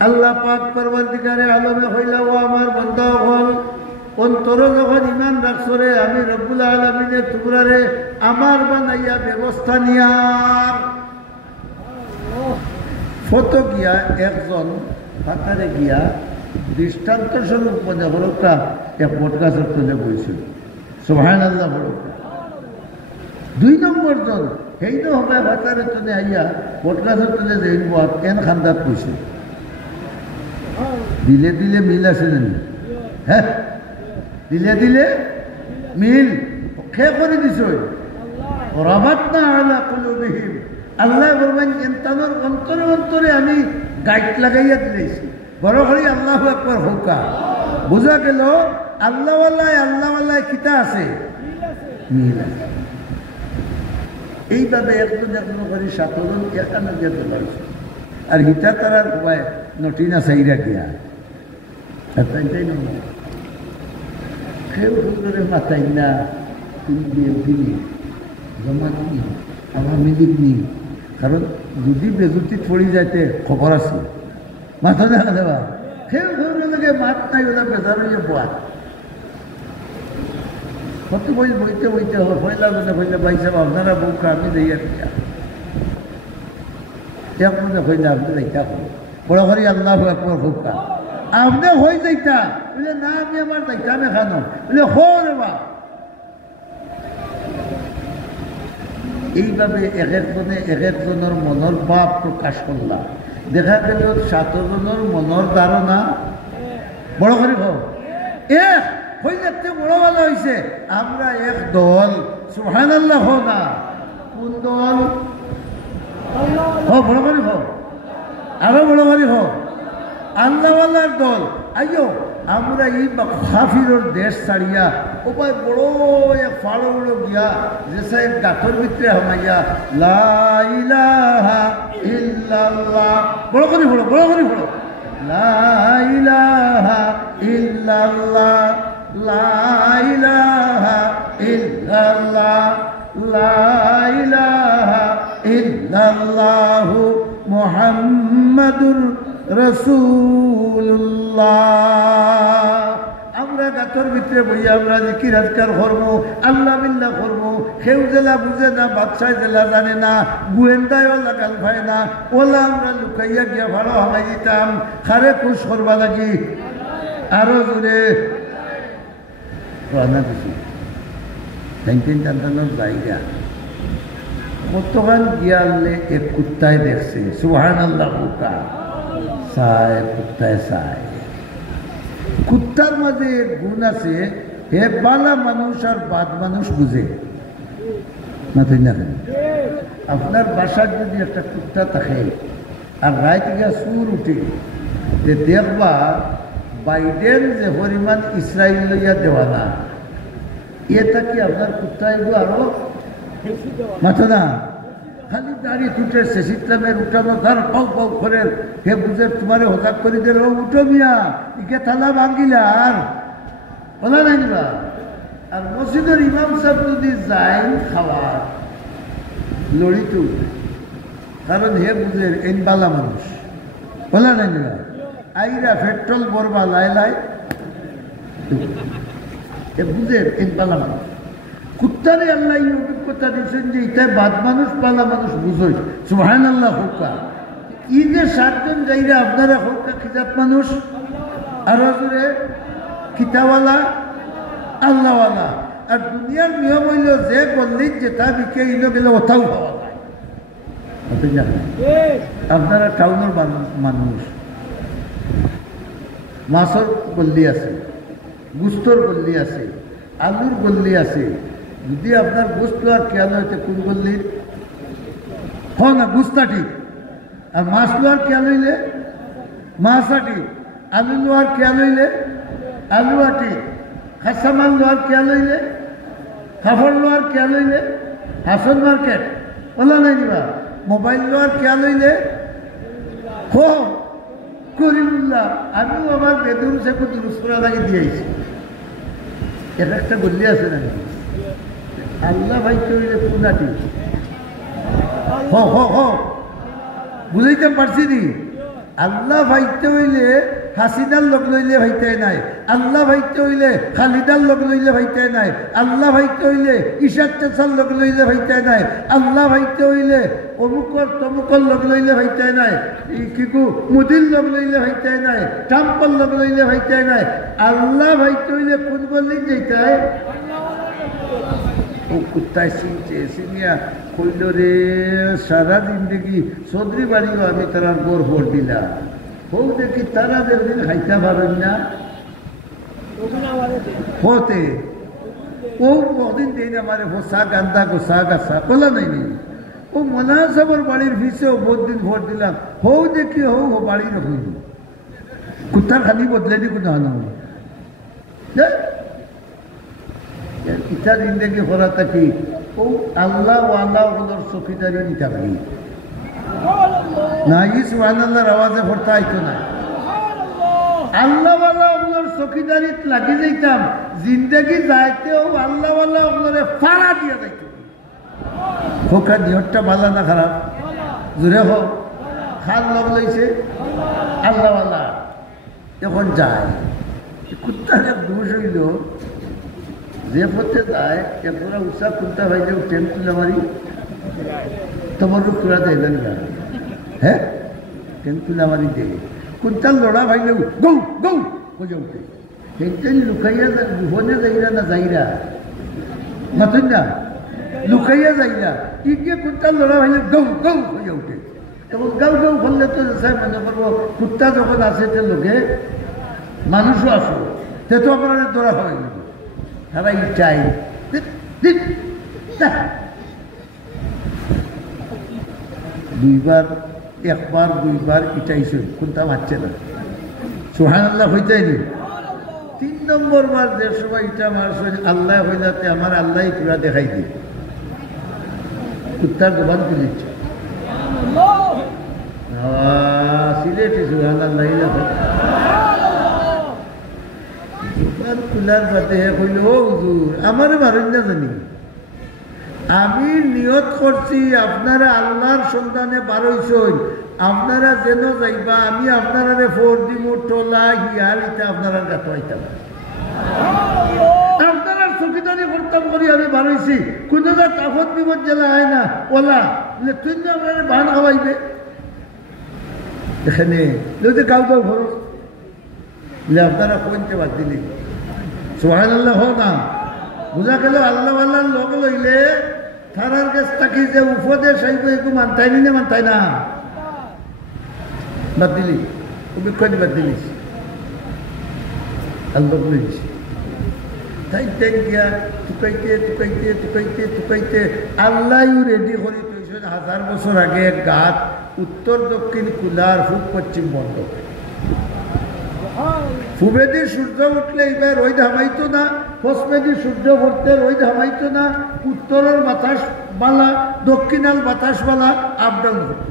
আল্লাহ পাক পরবর্তীকারে আলমে হইলা ও আমার বন্ধা হল অন্তর যখন ইমান রাখছরে আমি রব্বুল আলামিনে তোমরারে আমার বানাইয়া ব্যবস্থা নিয়ার ফটো গিয়া একজন ফাঁকারে গিয়া দৃষ্টান্ত স্বরূপ মজা বড়টা এক বটগাছের তুলে বইছিল সুবহানাল্লাহ বড়। 2 নম্বর জন সেই হবে ফাঁকারে তুলে আইয়া বটগাছের তুলে যেইন বট কেন খান্দাত কইছে দিলে দিলে মিল আছে জানি হ্যাঁ দিলে দিলে মিল খে করে দিছ রাবাতনা আলা কুলুবিহিম আল্লাহ বলবেন ইনতানোর অন্তরে অন্তরে আমি গাইড লাগাইয়া দিয়েছি বড় করে আল্লাহু আকবার হোকা। বোঝা গেল আল্লাহওয়ালায় কিতা আছে, মিল আছে। এইভাবে একজন করে 7 জন এখানে যেতে পারছে। আর হিতা তারার উপায় নটিনা চাইরা গিয়া তাইটাই নয় কেউ করে মাথায় না তুমি বিএনপি নি, জমাত নি, আওয়ামী লীগ নি। কারণ যদি বেজুতি পড়ি যাইতে খবর আছে মাথা দেখা দেবা কেউ ধরে মাত নাই ওরা বেজার হইয়া বোয়া কত বই বইতে বইতে হইলা হইলে বাইসা আপনারা বউকে আমি যাইয়া দিয়া আপনাদের হইলে আপনি যাইতা বড় করি আল্লাহু আকবার হুক্কা আপনি হয়ে যাইতা বলে না আমি আমার যাইতাম এখানো বলে হো রে বা। এইভাবে এক একজনের মনের ভাব প্রকাশ করলাম। দেখা গেল 7 জনের মনের ধারণা বড় করে হোক এক হইলে বড় ভালো হয়েছে। আমরা এক দল সুবহানাল্লাহ হো না কোন দল বড় করে হোক আরো বড় করে হোক আল্লাহওয়ালার দল। আইয়ো আমরা এই কাফিরের দেশ ছাড়িয়া ওপায় বড় এক ফাড়ো বড় গিয়া যেসা এক গাথর ভিতরে হামাইয়া লা ইলাহা ইল্লাল্লাহ বড় করে পড়ো বড় করে পড়ো লা ইলাহা ইল্লাল্লাহ লা ইলাহা ইল্লাল্লাহ লা ইলাহা ইল্লাল্লাহু মুহাম্মাদুর রাসূলুল্লাহ। আমরা গাতর ভিতরে বইয়া আমরা জিকির আজকার করবো, আল্লাহ বিল্লাহ করবো। কেউ জেলা বুঝে না, বাদশাহ জেলা জানে না, গোয়েন্দায় ওলা গাল পায় না, ওলা আমরা লুকাইয়া গিয়া ভালো হামাই দিতাম খারে খুশ করবা লাগি আরো জোরে রানা দিছি টানটানোর জায়গা কতখান গিয়ালে এক কুত্তায় দেখছে সুবহানাল্লাহ হুকা চায় কুত্তায় চায়। কুত্তার মাঝে এক গুণ আছে, হে বালা মানুষ আর বাদ মানুষ বুঝে না। তুই না আপনার বাসার যদি একটা কুত্তা থাকে আর রায় থেকে সুর উঠে যে দেখবা বাইডেন যে পরিমাণ ইসরায়েল লইয়া দেওয়া না এটা কি আপনার কুত্তা এগুলো আরো মাথা না খালি দাঁড়িয়ে তুটে শেষিতলামের উঠানো তার পক পক করে হে বুঝে তোমারে হঠাৎ করে দিল উঠো মিয়া ইকে থালা ভাঙ্গিলা আর বলা নাই নিবা। আর মসজিদের ইমাম সাহেব যদি যায় খাওয়ার লড়িতে উঠে, কারণ হে বুঝে এই বালা মানুষ বলা নাই নিবা। আইরা পেট্রোল বরবা লাই লাই বুঝে এই বালা মানুষ। কুত্তারে আল্লাহ এই অভিজ্ঞতা দিচ্ছেন যে এটা বাদ মানুষ পালা মানুষ বুঝোই সুবহানাল্লাহ হুক্কা। ই যে 7 জন যাইরা আপনারা হুক্কা খিতাব মানুষ আর জোরে খিতাওয়ালা আল্লাহওয়ালা। আর দুনিয়ার নিয়ম হইল যে বললেই যেটা বিকে ইলো গেলে ওটাও হওয়া যায়। আপনারা টাউনের মানুষ, মাছের গল্লি আছে, গুস্তর গল্লি আছে, আলুর গল্লি আছে। যদি আপনার গোস্ত আর খেয়াল হইতে কোন গল্লির না গুস্তা ঠিক, আর মাছ লোয়ার খেয়াল হইলে মাছ ঠিক, আলু লোয়ার খেয়াল হইলে আলু ঠিক, খাসামাল লোয়ার খেয়াল হইলে কাপড় লোয়ার খেয়াল হইলে হাসন মার্কেট ওলা নাই দিবা। মোবাইল লোয়ার খেয়াল হইলে হো করিমুল্লাহ। আমিও আমার বেদুর সে দুরুস করা লাগে দিয়েছি। এটা একটা গল্লি আছে না আল্লাহ ভাই তৈরি পুনাটি বুঝাইতে পারছি নি। আল্লাহ ভাইতে হইলে হাসিনার লোক লইলে ভাইতে নাই, আল্লাহ ভাইতে হইলে খালিদার লোক লইলে ভাইতে নাই, আল্লাহ ভাইতে হইলে ঈশার চাচার লোক লইলে ভাইতে নাই, আল্লাহ ভাইতে হইলে অমুকর তমুকর লোক লইলে ভাইতে নাই, কিকু মুদির লোক লইলে ভাইতে নাই, ট্রাম্পর লোক লইলে ভাইতে নাই। আল্লাহ ভাইতে হইলে কোন বললি যেটাই ও কুত্তায় চিনছে চিনিয়া কইল রে সারা জিন্দগি চৌধুরী বাড়িও আমি তারা গোর ভোট দিলাম। হোক দেখি তারা যেদিন খাইতে পারেন না হতে ও কদিন দিন আমার হোসা গান্দা গোসা গাছা বলা নাই নি। ও মোলানা সাহেবের বাড়ির পিছেও বহুত দিন ভোট দিলাম, হৌ দেখি হৌ বাড়ির হইল কুত্তার খালি বদলে দি কোনো না ইচ্ছা জিন্দগি করা থাকি ও আল্লাহ ওয়াল্লাহ ওগুলোর চকিদারি নিতে পারি না ই সুবহানাল্লাহর আওয়াজে ভর্তা আইতো না আল্লাহওয়ালা ওগুলোর চকিদারিত লাগি যাইতাম জিন্দগি যাইতেও আল্লাহওয়ালা ওগুলোরে ফাড়া দিয়ে যাইত খোকা নিয়তটা ভালো না খারাপ জোরে হোক খাল লগ লইছে আল্লাহওয়ালা যখন যায় কুত্তার এক দোষ হইল যে পথে যায় একরা উৎসাহ কুত্তা ভাইলে ট্রেন তুলে মারি তোমার তোরা দেয় না হ্যাঁ ট্রেন তুলে মারি দেয় কুত্তার লড়া ভাইলে গৌ গৌ বোঝা উঠে সেইটাই লুকাইয়া লুহনে যাইরা না যাইরা মাতুন না লুকাইয়া যাইরা কি গিয়ে কুত্তার লড়া ভাইলে গৌ গৌ বোঝা উঠে তখন গাউ গাউ করলে তো স্যার মনে করবো কুত্তা যখন আসে তে লোকে মানুষও আসো তে তো আপনার ধরা হয় না তারা ইচ্ছাই দুইবার একবার দুইবার ইটাইছে কোনটা মারছে না সুবহানাল্লাহ হইতেই নি 3 নম্বর বার যে সময় ইটা মারছে আল্লাহ হইলাতে আমার আল্লাহ পুরা দেখাই দি কুত্তার জবান খুলিছে সিলেটি সুবহানাল্লাহ কুলার বাদে কইল ও হুজুর আমারে মারেন না জানি আমি নিয়ত করছি আপনারা আল্লাহর সন্ধানে বার হইছেন আপনারা যেন যাইবা আমি আপনারা ফোর দিব টোলা হিয়ার এটা আপনারা গাতাইতাম আপনারা চকিদারি করতাম করি আমি বার হইছি কোনো তাফত বিপদ জেলা হয় না ওলা তুই না আপনারা বান খাওয়াইবে এখানে যদি গাও গাও খরচ আপনারা কোনতে বাদ দিলি সুবহানাল্লাহ হোক না বুঝা গেল আল্লাহ আল্লাহ লোক লইলে থানার কাছ থাকি যে উপদেশ আইব একটু মানতাই না মানতাই না বাদ দিলি অভিক্ষণ বাদ দিলিস আল্লাহ লইছি তাই তাই গিয়া টুকাইতে টুকাইতে টুকাইতে টুকাইতে আল্লাহ রেডি করে তৈছেন 1000 বছর আগে এক গাছ উত্তর দক্ষিণ কুলার পূব পশ্চিম বন্ধ পূবেদি সূর্য উঠলে এবার রোদ হামাইতো না পশ্চিমেদি সূর্য ভরতে রোদ হামাইতো না উত্তরের বাতাস বালা দক্ষিণাল বাতাস বালা আপ ডাউন করত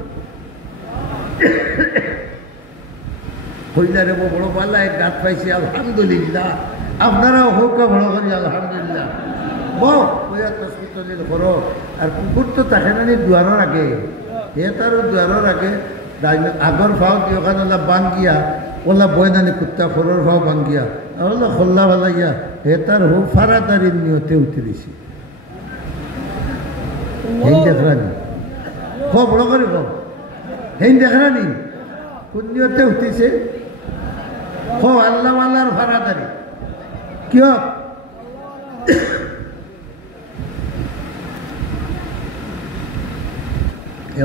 হইলারে বড় বালা এক গাছ পাইছি আলহামদুলিল্লাহ আপনারাও হোক বড় করি আলহামদুলিল্লাহ বইয়া তসমিত করো আর কুকুর তো তাকে নানি দুয়ারের আগে হে তার দুয়ারের আগে আগর ফাও দিওখান ওলা বাঙ্গিয়া ওলা বয়নানি কুত্তা ফরর ভাও বাঙ্গিয়া ওলা খোল্লা ভালাইয়া হে তার হো ফারাদারির নিয়তে উঠে দিছি হেন দেখরানি বড় করে হেন দেখরানি কোন নিয়তে উঠিছে আল্লাহ আল্লাহর ফারাদারি কিয়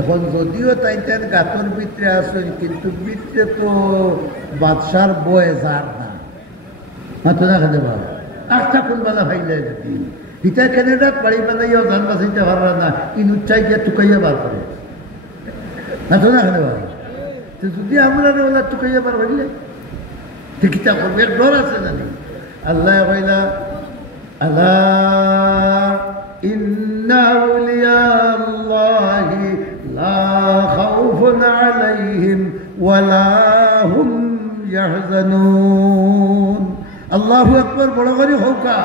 এখন যদিও তাইতেন গাতর ভিতরে আসেন কিন্তু ভিতরে তো বাদশার বয়ে যার না মাত্র না খেতে পারো আটটা কোন বেলা ভাইলে হিতা কেনেডাত বাড়ি বেলাইও ধান বাঁচাইতে পারল না ইন উচ্চাই গিয়ে টুকাইয়া বার করে মাত্র না খেতে পারো তো যদি আমরা ওলা টুকাইয়া বার হইলে তো কিতা করবে এক ডর আছে জানি আল্লাহ কইলা আল্লাহ ইন্না আউলিয়া আল্লাহি লা খাউফুন আলাইহিম ওয়ালা হুম ইয়াহজানুন আল্লাহু আকবার বড় করে হোকা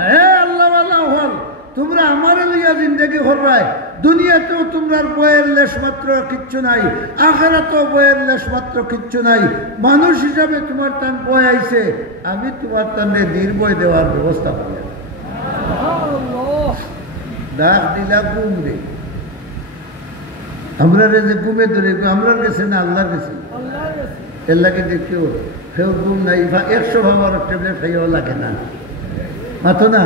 হে আল্লাহ ওয়ালা হল তোমরা আমারে লিয়া জিন্দেগি করবাই দুনিয়াতেও তোমরা বয়ের লেশ মাত্র কিচ্ছু নাই আখিরাতেও বয়ের লেশ মাত্র কিচ্ছু নাই মানুষ হিসাবে তোমার টান বয় আইছে আমি তোমার টানে নির্ভয় দেওয়ার ব্যবস্থা করি ডাক দিলা ঘুম রে আমরা যে ঘুমে ধরে আমরা গেছে না আল্লাহর গেছে এর লাগে দেখিও কেউ ঘুম নাই 100 ভাবার ট্যাবলেট খাইও লাগে না মাতো না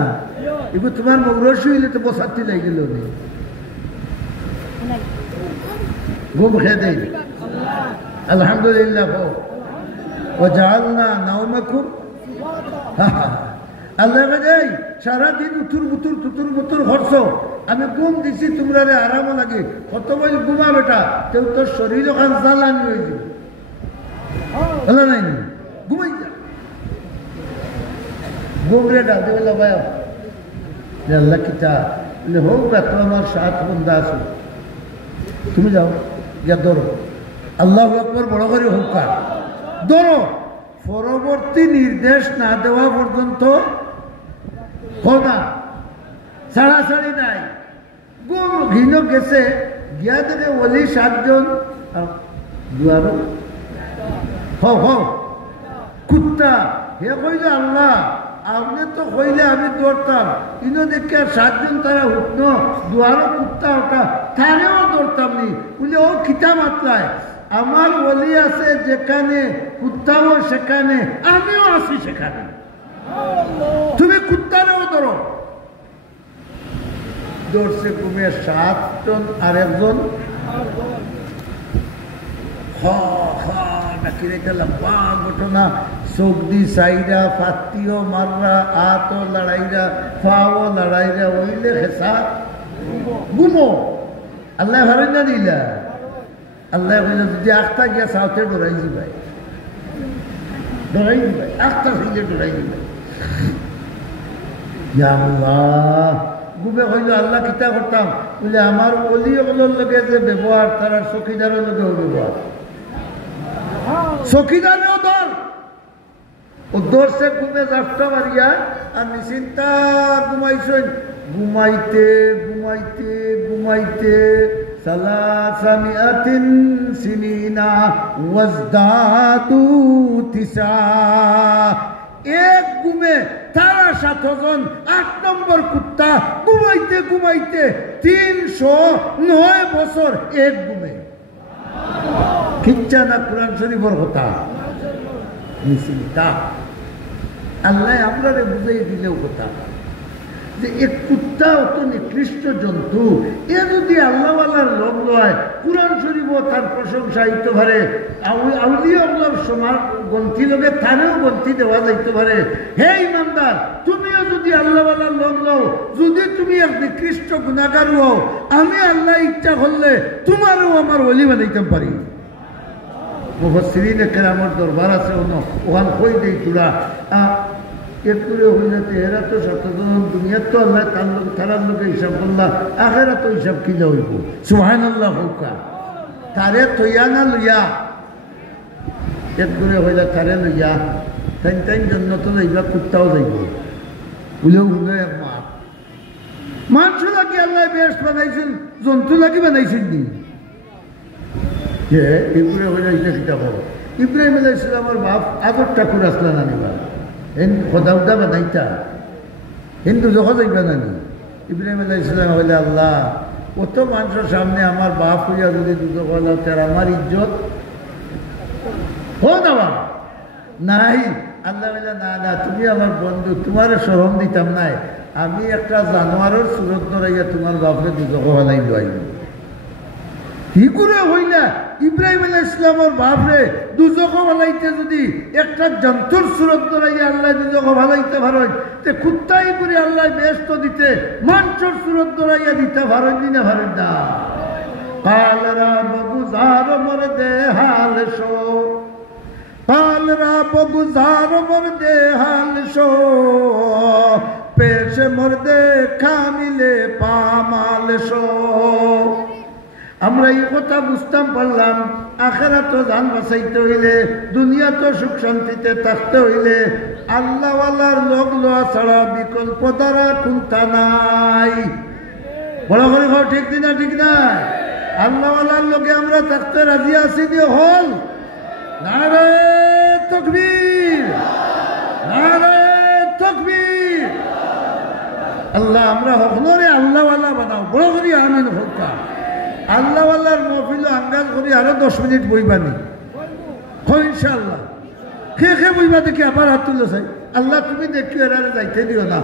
এগুলো তোমার মগরসি হইলে তো বসাতে লাগে গেল ঘুম খেয়ে দেয় আলহামদুলিল্লাহ ও জালনা নাওমাকুম আল্লাহ যাই সারাদিন উতুর বুতুর হরছ আমি ঘুম দিছি তোমরা আরামও লাগে কত বই ঘুমা বেটা কেউ তোর শরীর ওখান জ্বালানি হয়ে যাবে আল্লাহ নাই ঘুমাই যা গোবরে ডালতে বললো ভাই আল্লাহ কিতা হোক এত আমার 7 বন্ধা আছে তুমি যাও গিয়া ধরো আল্লাহ আকবার বড় করে হোক ধরো পরবর্তী নির্দেশ না দেওয়া পর্যন্ত না ছাড়াছাড়ি নাই ঘিন গেছে গিয়া থেকে ওলি 7 জন দুয়ারো কুত্তা হে কইলে আল্লাহ আপনি তো কইলে আমি দৌড়তাম ইনো দেখে 7 জন তারা উঠন দুয়ারো কুত্তা ওটা তারেও দৌড়তাম নি বলে ও খিতা মাত্রায় আমার ওলি আছে যেখানে কুত্তাও সেখানে আমিও আছি সেখানে তুমি কুত্তারেও ধরো দৌড়ছে ঘুমে 7 জন আর একজন লম্বা ঘটনা সবজি সাইরা ফাতিও মাররা আতো লড়াইরা ফাও লড়াইরা ওইলে হেসা ঘুমো আল্লাহ ভাবেন না দিলা আল্লাহ যদি আখতা গিয়া সাউথে ডরাই দিবাই আখতা ফিলে ডরাই দিবাই ঘুমে হইল আল্লাহ কিতা করতাম বলে আমার অলি ওগুলোর লগে যে ব্যবহার তার চকিদারের লগেও ব্যবহার চকিদারেও ধর ও ধরছে ঘুমে জাফটা মারিয়া আর নিশ্চিন্তা ঘুমাইছেন ঘুমাইতে ঘুমাইতে ঘুমাইতে সালাসামিআতিন সিনিনা ওয়াজদাতু তিসা এক ঘুমে তারা 7 জন 8 নম্বর কুত্তা ঘুমাইতে ঘুমাইতে 309 বছর এক ঘুমে কিচ্ছা না কোরআন শরীফের কথা নিশ্চিন্তা আল্লাহ আমরা বুঝাই দিলেও কথা যে এক কুত্তা অত নিকৃষ্ট জন্তু এ যদি আল্লাহওয়ালার লোক লয় কোরআন শরীফও তার প্রশংসা হইতে পারে আউলিয়ার সমাজ গ্রন্থি লোকে তারেও গ্রন্থি দেওয়া যাইতে পারে হে ইমানদার তুমিও যদি আল্লাহওয়ালার লোক লও যদি তুমি এক নিকৃষ্ট গুনাহগার হও আমি আল্লাহ ইচ্ছা করলে তোমারও আমার ওলি বানাইতে পারি মুফাসসিরিনে কেরামের দরবার আছে ওখান কই দেই তোরা একটু হইলে এরা তো 7 জন দুনিয়ার তো আল্লাহ তারার লোকে হিসাব করলা আখেরা তো হিসাব কিনা হইব সুবহানাল্লাহ হুকা তারে তৈয়া না লইয়া একটু হইলে তারে লইয়া তাই জন্য তো যাইবা কুত্তাও যাইব বলেও শুনে এক মানুষ লাগি আল্লাহ বেশ বানাইছেন জন্তু লাগি বানাইছেন নি যে ইব্রাহিম হইলে কিতাব ইব্রাহিম আলাইহিস সালামের বাপ আদর ঠাকুর আসলা নানিবা খোদা বানাইতা হিন্দু যখন যাইবা নানি ইব্রাহিম আলাইহিস সালাম হইলে আল্লাহ কত মানুষের সামনে আমার বাপ হইয়া যদি দুধ বলা তার আমার ইজ্জত হো না নাই আল্লাহ বলে না না তুমি আমার বন্ধু তোমার শরম দিতাম নাই আমি একটা জানোয়ারের সুরত ধরাইয়া তোমার বাপরে দুধ বলাই লইব কি করে হইলা ইব্রাহিম আলাইহিস সালামের বাপরে দুজক বানাইতে যদি একটা জন্তুর সুরত ধরাইয়া আল্লাহ দুজক বানাইতে পারেন তে কুত্তাই করে আল্লাহ বেহেশত দিতে মানুষের সুরত ধরাইয়া দিতে পারেন না পারেন না কাল রাব গুজার মরদে হাল শো কাল রাব গুজার মরদে হাল শো পেশ মরদে কামিলে পামাল শো আমরা এই কথা বুঝতাম পারলাম আখেরাত জান বাঁচাইতে হইলে দুনিয়া তো সুখ শান্তিতে থাকতে হইলে আল্লাহওয়ালার লোক লওয়া ছাড়া বিকল্প দ্বারা কোনটা নাই বড় করে খাও ঠিক দিনা ঠিক নাই আল্লাহওয়ালার লোকে আমরা থাকতে রাজি আছি দিয়ে হল নারে তাকবীর নারে তাকবীর আল্লাহ আমরা হকনরে আল্লাহওয়ালা বানাও বড় করে আমিন হোকা আল্লাহওয়ালার মহফিল আঙ্গাজ করি আরো 10 মিনিট বইবানি ইনশাআল্লাহ খে বইবা দেখি আবার হাত তুলে চাই আল্লাহ তুমি দেখি এরা যাইতে দিও না